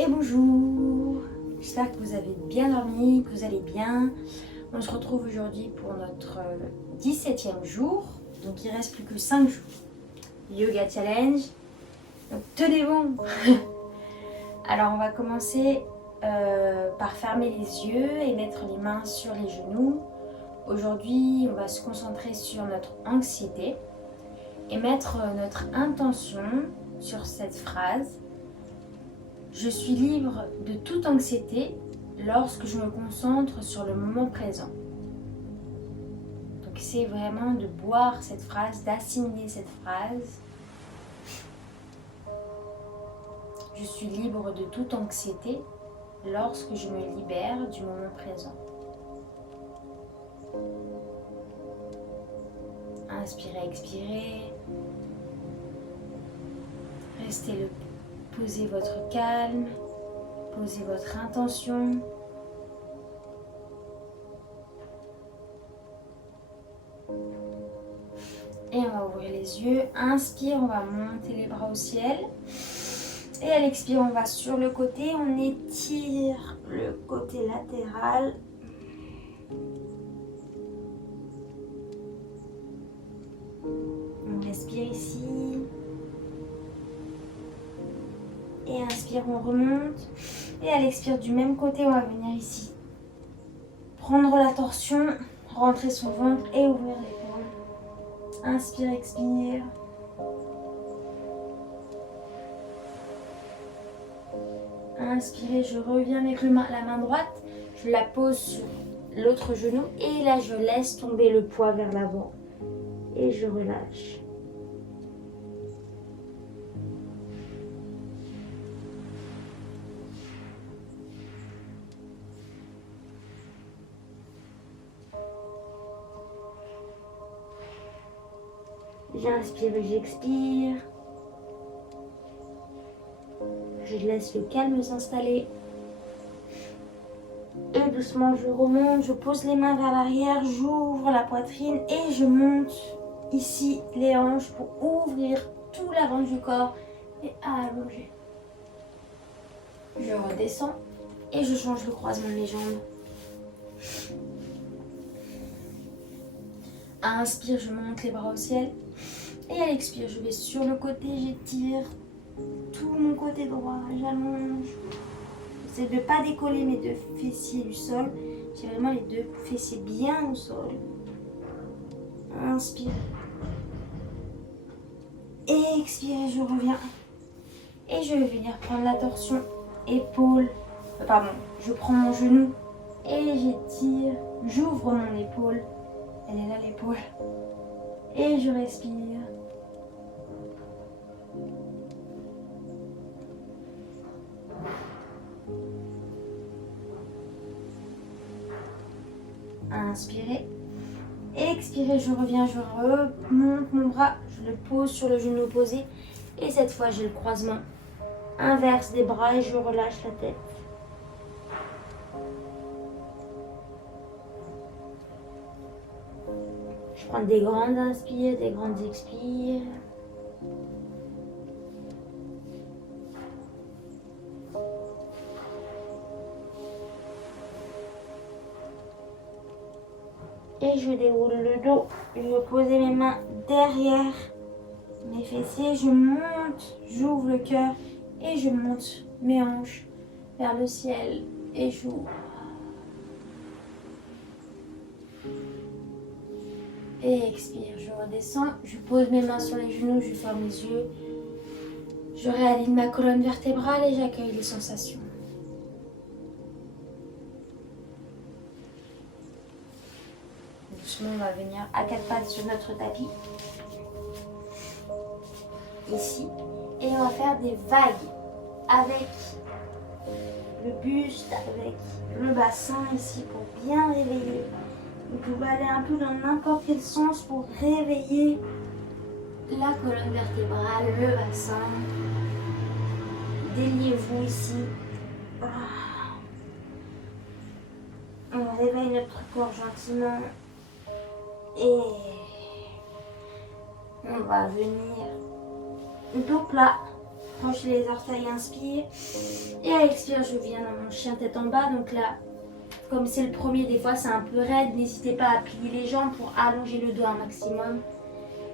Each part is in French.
Et bonjour, j'espère que vous avez bien dormi, que vous allez bien. On se retrouve aujourd'hui pour notre 17e jour, donc il reste plus que 5 jours. Yoga Challenge, donc tenez bon. Alors on va commencer par fermer les yeux et mettre les mains sur les genoux. Aujourd'hui on va se concentrer sur notre anxiété et mettre notre intention sur cette phrase. Je suis libre de toute anxiété lorsque je me concentre sur le moment présent. Donc c'est vraiment de boire cette phrase, d'assimiler cette phrase. Je suis libre de toute anxiété lorsque je me libère du moment présent. Inspirez, expirez. Posez votre calme, posez votre intention. Et on va ouvrir les yeux. Inspire, on va monter les bras au ciel. Et à l'expire, on va sur le côté, on étire le côté latéral. On respire ici. Et inspire, on remonte. Et à l'expire du même côté, on va venir ici. Prendre la torsion, rentrer son ventre et ouvrir l'épaule. Inspire, expire. Inspirez, je reviens avec la main droite. Je la pose sur l'autre genou. Et là, je laisse tomber le poids vers l'avant. Et je relâche. J'inspire et j'expire. Je laisse le calme s'installer. Et doucement, je remonte, je pose les mains vers l'arrière, j'ouvre la poitrine et je monte ici les hanches pour ouvrir tout l'avant du corps et allonger. Je redescends et je change le croisement de mes jambes. Inspire, je monte les bras au ciel. Et à l'expire, je vais sur le côté, j'étire tout mon côté droit, j'allonge. J'essaie de ne pas décoller mes deux fessiers du sol. J'ai vraiment les deux fessiers bien au sol. Inspire. Et expire, je reviens. Et je vais venir prendre la torsion, épaule. Je prends mon genou et j'étire. J'ouvre mon épaule. Elle est là l'épaule. Et je respire. Inspirez. Expirez, je reviens, je remonte mon bras, je le pose sur le genou opposé. Et cette fois, j'ai le croisement inverse des bras et je relâche la tête. Je prends des grandes inspires, des grandes expires. Et je déroule le dos. Je vais poser mes mains derrière mes fessiers. Je monte, j'ouvre le cœur et je monte mes hanches vers le ciel et j'ouvre. Et expire, je redescends. Je pose mes mains sur les genoux, je ferme les yeux. Je réaligne ma colonne vertébrale et j'accueille les sensations. Doucement, on va venir à quatre pattes sur notre tapis. Ici. Et on va faire des vagues avec le buste, avec le bassin ici pour bien réveiller. Vous pouvez aller un peu dans n'importe quel sens pour réveiller la colonne vertébrale, le bassin. Déliez-vous ici. On réveille notre corps gentiment. Et on va venir dos plat Croche les orteils, inspire. Et à l'expire, je viens dans mon chien tête en bas. Donc là, comme c'est le premier, des fois c'est un peu raide. N'hésitez pas à plier les jambes pour allonger le dos un maximum.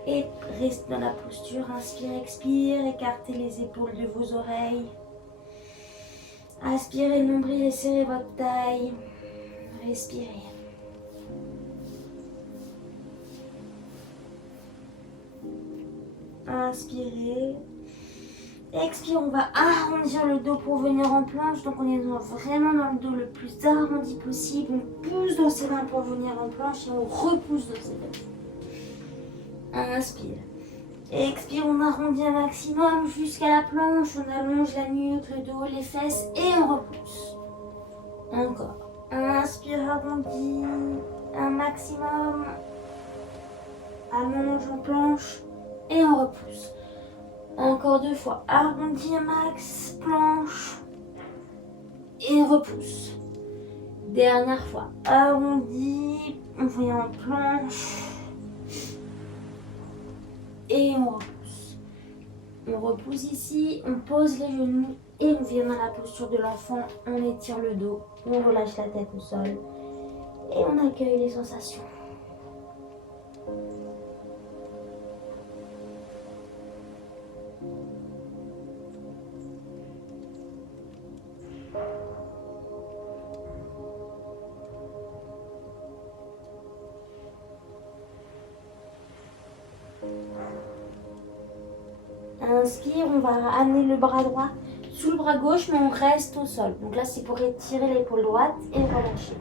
Et reste dans la posture. Inspire, expire. Écartez les épaules de vos oreilles. Aspirez le nombril et serrez votre taille. Respirez. Inspirez. Expire, on va arrondir le dos pour venir en planche. Donc on est vraiment dans le dos le plus arrondi possible. On pousse dans ses mains pour venir en planche et on repousse dans ses mains. Inspire. Expire, on arrondit un maximum jusqu'à la planche. On allonge la nuque, le dos, les fesses et on repousse. Encore. Inspire, arrondis un maximum. Allonge en planche et on repousse. Encore 2 fois. Arrondis un max, planche et repousse. Dernière fois. Arrondis, on vient en planche et on repousse. On repousse ici, on pose les genoux et on vient dans la posture de l'enfant. On étire le dos, on relâche la tête au sol et on accueille les sensations. Inspire, on va amener le bras droit sous le bras gauche, mais on reste au sol. Donc là, c'est pour étirer l'épaule droite et relâcher.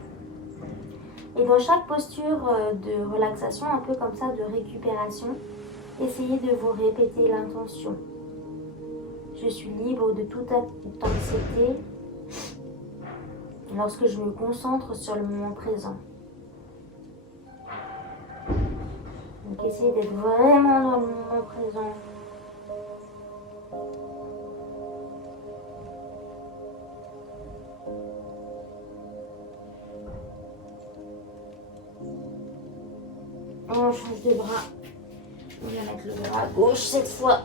Et dans chaque posture de relaxation, un peu comme ça, de récupération, essayez de vous répéter l'intention. Je suis libre de toute intensité lorsque je me concentre sur le moment présent. Donc essayez d'être vraiment dans le moment présent. On change de bras. On vient mettre le bras gauche cette fois.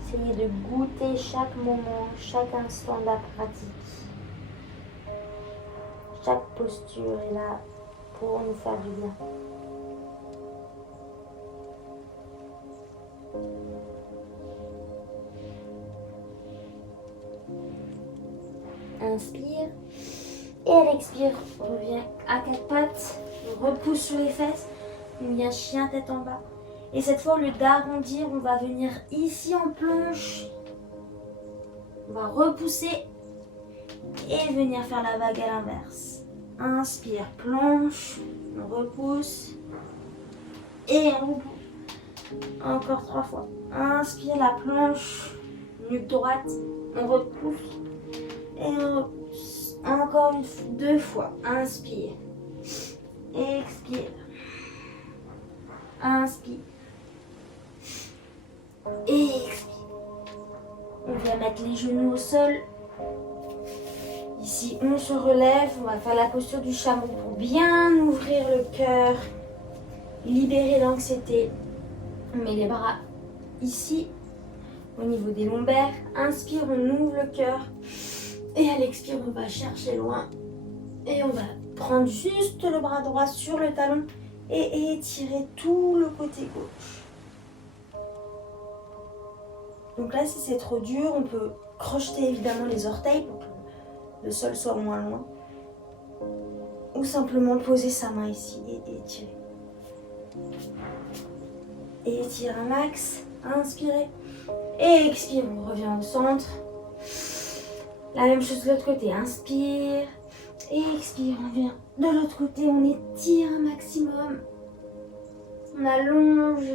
Essayez de goûter chaque moment, chaque instant de la pratique. Chaque posture est là pour nous faire du bien. Inspire. Et à l'expire, on revient à 4 pattes. On repousse sur les fesses. On vient chien tête en bas. Et cette fois, au lieu d'arrondir, on va venir ici en planche. On va repousser et venir faire la vague à l'inverse. Inspire, planche, on repousse et on repousse. Encore 3 fois. Inspire la planche, nuque droite, on repousse et on repousse. Encore 2 fois. Inspire, expire, inspire et expire. On vient mettre les genoux au sol. Ici, on se relève, on va faire la posture du chameau pour bien ouvrir le cœur, libérer l'anxiété. On met les bras ici, au niveau des lombaires. Inspire, on ouvre le cœur. Et à l'expire, on va chercher loin. Et on va prendre juste le bras droit sur le talon et étirer tout le côté gauche. Donc là, si c'est trop dur, on peut crocheter évidemment les orteils pour que le sol soit moins loin. Ou simplement poser sa main ici et étirer. Et étire un max. Inspirez. Et expire, on revient au centre. La même chose de l'autre côté. Inspire. Et expire, on vient de l'autre côté. On étire un maximum. On allonge.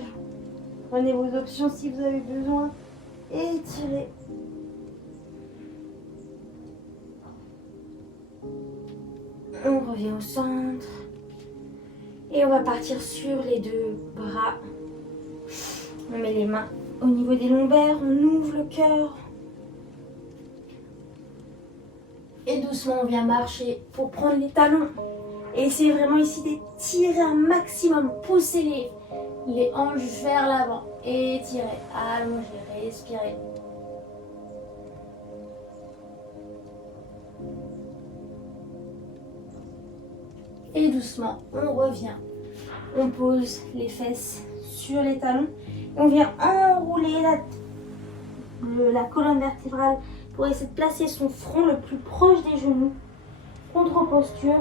Prenez vos options si vous avez besoin. Et étirez. On revient au centre. Et on va partir sur les 2 bras. On met les mains au niveau des lombaires. On ouvre le cœur. Et doucement, on vient marcher pour prendre les talons Et essayez vraiment ici d'étirer un maximum. Poussez les hanches vers l'avant. Étirez, allongez, respirez. Et doucement, on revient. On pose les fesses sur les talons. On vient enrouler la colonne vertébrale pour essayer de placer son front le plus proche des genoux. Contre-posture.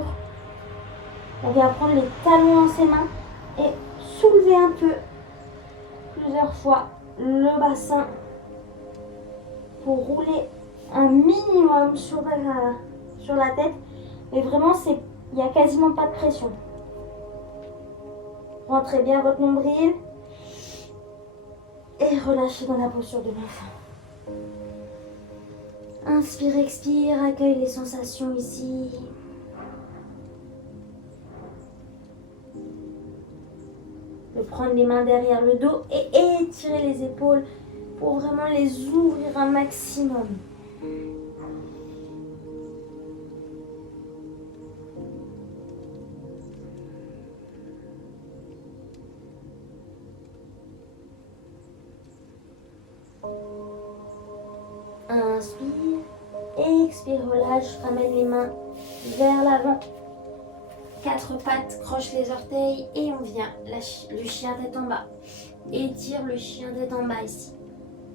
On vient prendre les talons dans ses mains et soulever un peu, plusieurs fois, le bassin pour rouler un minimum sur la tête. Mais vraiment, il n'y a quasiment pas de pression. Rentrez bien votre nombril et relâchez dans la posture de l'enfant. Inspire, expire, accueille les sensations ici. De prendre les mains derrière le dos et étirer les épaules pour vraiment les ouvrir un maximum. Inspire, expire, relâche, ramène les mains vers l'avant. 4 pattes, croche les orteils et on vient. Le chien tête en bas. Étire le chien tête en bas ici.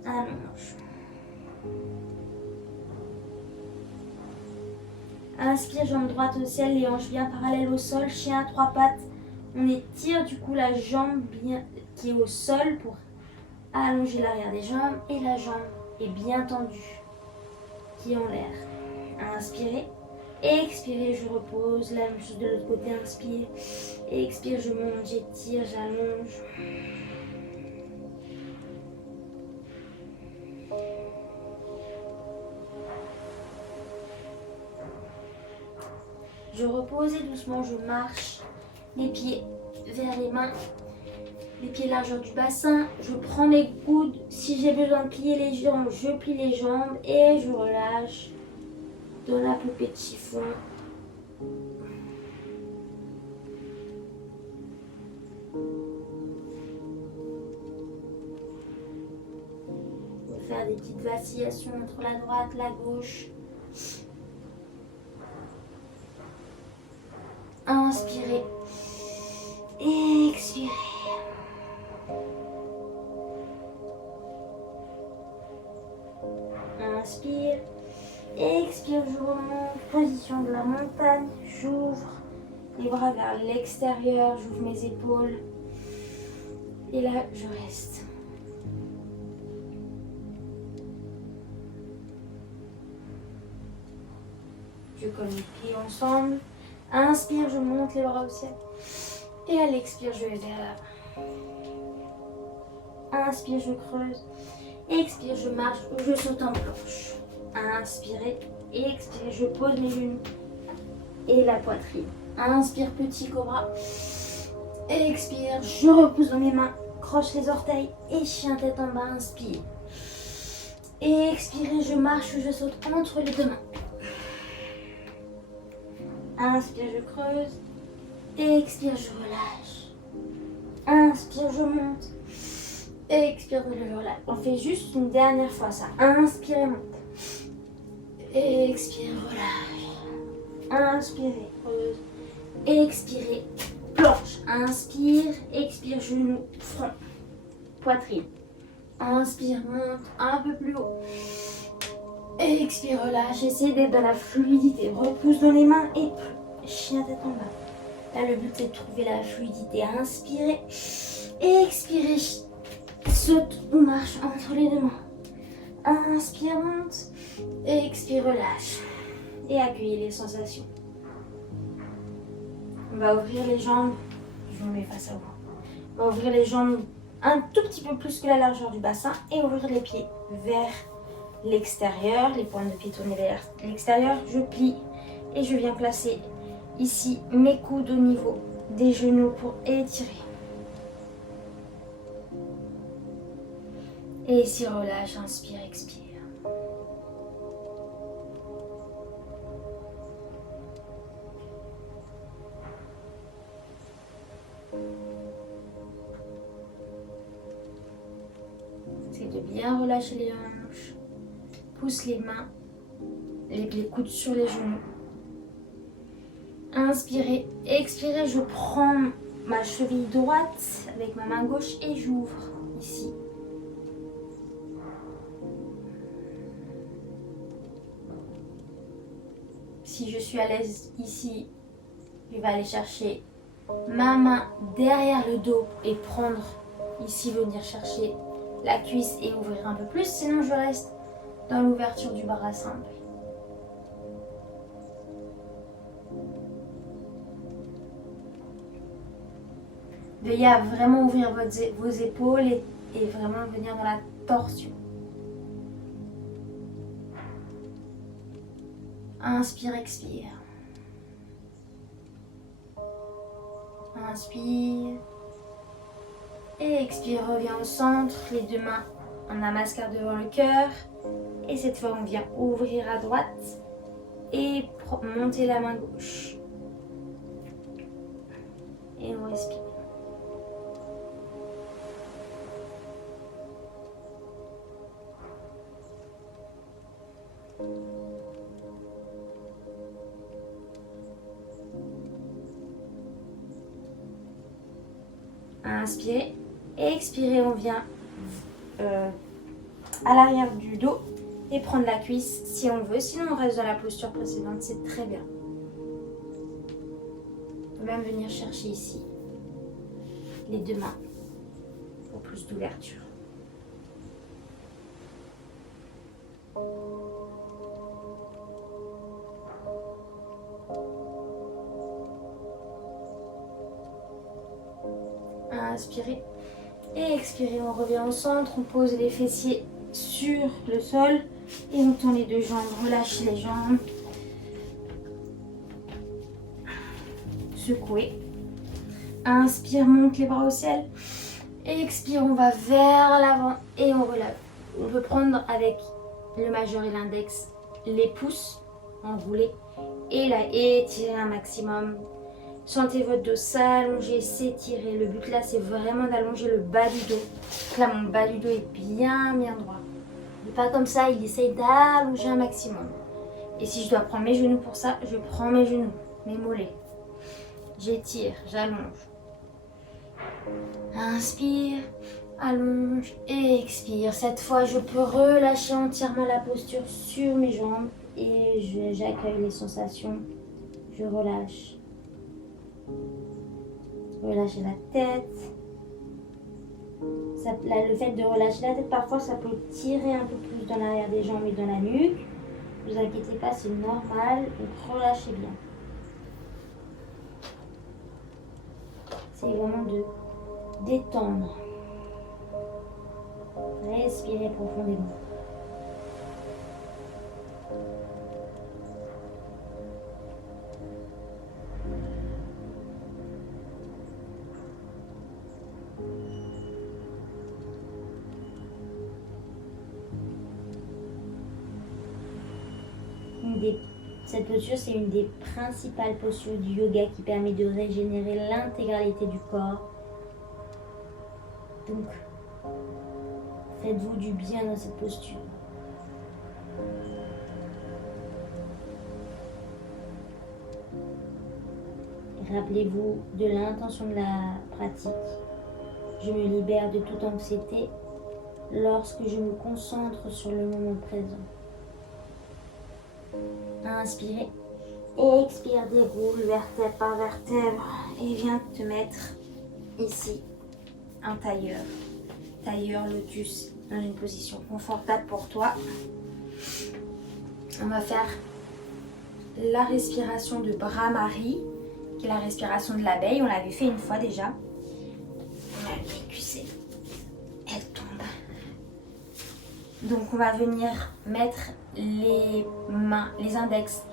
Allonge. Inspire, jambe droite au ciel, les hanches bien parallèles au sol. Chien à 3 pattes. On étire du coup la jambe bien, qui est au sol pour allonger l'arrière des jambes. Et la jambe est bien tendue, qui est en l'air. Inspirez. Expirez, je repose. La même chose de l'autre côté. Inspire. Expire, je monte, j'étire, j'allonge. Je repose et doucement je marche. Les pieds vers les mains. Les pieds largeur du bassin. Je prends mes coudes. Si j'ai besoin de plier les jambes, je plie les jambes et je relâche dans la poupée de chiffon. On va faire des petites vacillations entre la droite et la gauche. Inspirez. Expirez. Inspire. Expire, je remonte. Position de la montagne. J'ouvre les bras vers l'extérieur. J'ouvre mes épaules. Et là, je reste. Je colle les pieds ensemble. Inspire, je monte les bras au ciel. Et à l'expire, je vais vers l'avant. Inspire, je creuse. Expire, je marche ou je saute en planche. Inspirez. Expirez, je pose mes genoux. Et la poitrine. Inspire, petit cobra. Expire, je repousse dans mes mains. Croche les orteils et chien tête en bas. Inspire. Expirez, je marche ou je saute entre les deux mains. Inspire, je creuse. Expire, je relâche. Inspire, je monte. Expire, je relâche. On fait juste une dernière fois ça. Inspire, monte. Expire, relâche. Inspirez, creuse. Expirez, planche. Inspire, expire, genou, front, poitrine. Inspire, monte un peu plus haut. Expire, relâche. Essayez d'être dans la fluidité. Repousse dans les mains et chien tête en bas. Là, le but c'est de trouver la fluidité. Inspirez. Expirez. Saute ou marche entre les deux mains. Inspire, monte. Expire, relâche. Et accueillez les sensations. On va ouvrir les jambes. Je vous mets face à vous. On va ouvrir les jambes un tout petit peu plus que la largeur du bassin et ouvrir les pieds vers l'extérieur. Les pointes de pied tournées vers l'extérieur. Je plie et je viens placer ici mes coudes au niveau des genoux pour étirer. Et ici relâche, inspire, expire. Essayez de bien relâcher les hanches. Pousse les mains, les coudes sur les genoux. Inspirez, expirez, je prends ma cheville droite avec ma main gauche et j'ouvre ici. Si je suis à l'aise ici, je vais aller chercher ma main derrière le dos et prendre ici, venir chercher la cuisse et ouvrir un peu plus. Sinon, je reste dans l'ouverture du bras simple. Veuillez à vraiment ouvrir vos épaules et vraiment venir dans la torsion. Inspire, expire. Inspire. Et expire, reviens au centre, les deux mains en namaskar devant le cœur. Et cette fois, on vient ouvrir à droite et monter la main gauche. Et on respire. Inspirez, expirez, on vient à l'arrière du dos et prendre la cuisse si on veut. Sinon, on reste dans la posture précédente, c'est très bien. On peut même venir chercher ici les deux mains pour plus d'ouverture. Inspirez et expirez, on revient au centre, on pose les fessiers sur le sol et on tend les deux jambes, relâchez les jambes, secouez, inspire, monte les bras au ciel, expire, on va vers l'avant et on relève. On peut prendre avec le majeur et l'index les pouces enroulés et là étirer un maximum. Sentez votre dos s'allonger, s'étirer. Le but là, c'est vraiment d'allonger le bas du dos. Là, mon bas du dos est bien droit. Et pas comme ça, il essaye d'allonger un maximum. Et si je dois prendre mes genoux pour ça, je prends mes genoux, mes mollets. J'étire, j'allonge. Inspire, allonge et expire. Cette fois, je peux relâcher entièrement la posture sur mes jambes et j'accueille les sensations. Je relâche. Relâchez la tête. Le fait de relâcher la tête, parfois ça peut tirer un peu plus dans l'arrière des jambes et dans la nuque. Ne vous inquiétez pas, c'est normal. Donc relâchez bien. C'est vraiment de détendre. Respirez profondément. Cette posture, c'est une des principales postures du yoga qui permet de régénérer l'intégralité du corps. Donc, faites-vous du bien dans cette posture. Rappelez-vous de l'intention de la pratique. Je me libère de toute anxiété lorsque je me concentre sur le moment présent. Inspirez, expire, déroule vertèbre par vertèbre et viens te mettre ici, un tailleur lotus dans une position confortable pour toi. On va faire la respiration de Brahmari, qui est la respiration de l'abeille. On l'avait fait une fois déjà. On a les cuissées, elles tombent. Donc on va venir mettre les mains, les index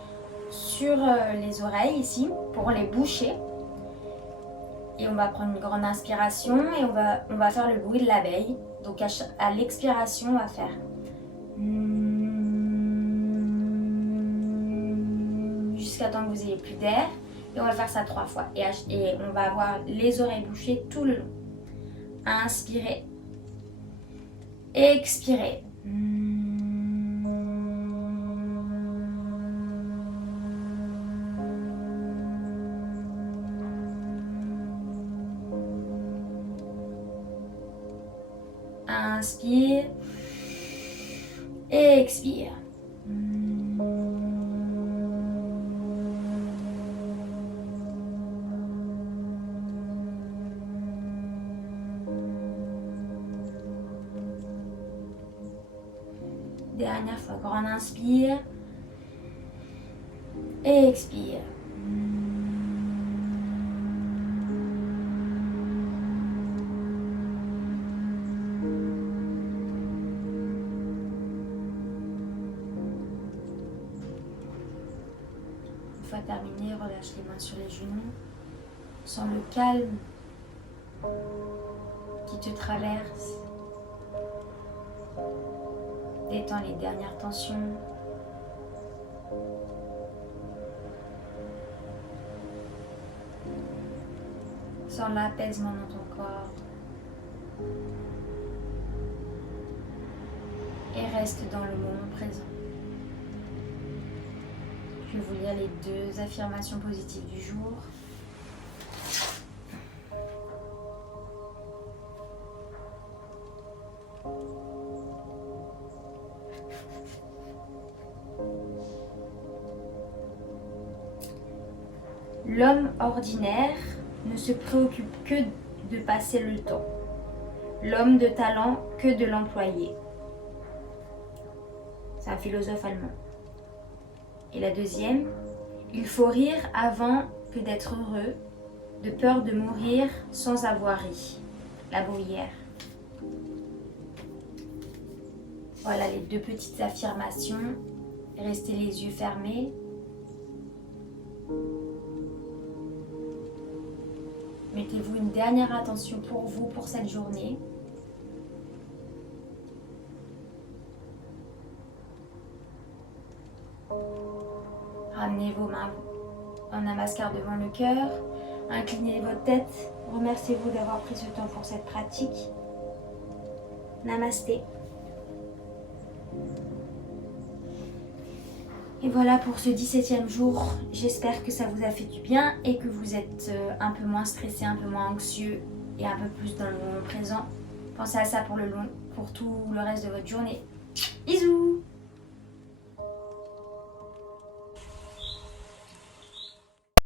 sur les oreilles ici pour les boucher. Et on va prendre une grande inspiration et on va faire le bruit de l'abeille. Donc à l'expiration, on va faire jusqu'à temps que vous ayez plus d'air. Et on va faire ça 3 fois. Et on va avoir les oreilles bouchées tout le long. Inspirez. Expirez. Inspire. Expire. Dernière fois, grand inspire. Expire. Une fois terminé, relâche les mains sur les genoux. Sens le calme qui te traverse. Détends les dernières tensions. Sens l'apaisement dans ton corps. Et reste dans le moment présent. Je vais vous lire les 2 affirmations positives du jour. L'homme ordinaire ne se préoccupe que de passer le temps. L'homme de talent que de l'employer. C'est un philosophe allemand. Et la deuxième, il faut rire avant que d'être heureux, de peur de mourir sans avoir ri. La Bruyère. Voilà les 2 petites affirmations. Restez les yeux fermés. Mettez-vous une dernière attention pour vous, pour cette journée. Ramenez vos mains en namaskar devant le cœur. Inclinez votre tête. Remerciez-vous d'avoir pris ce temps pour cette pratique. Namasté. Et voilà pour ce 17e jour. J'espère que ça vous a fait du bien et que vous êtes un peu moins stressé, un peu moins anxieux et un peu plus dans le moment présent. Pensez à ça pour tout le reste de votre journée. Bisous!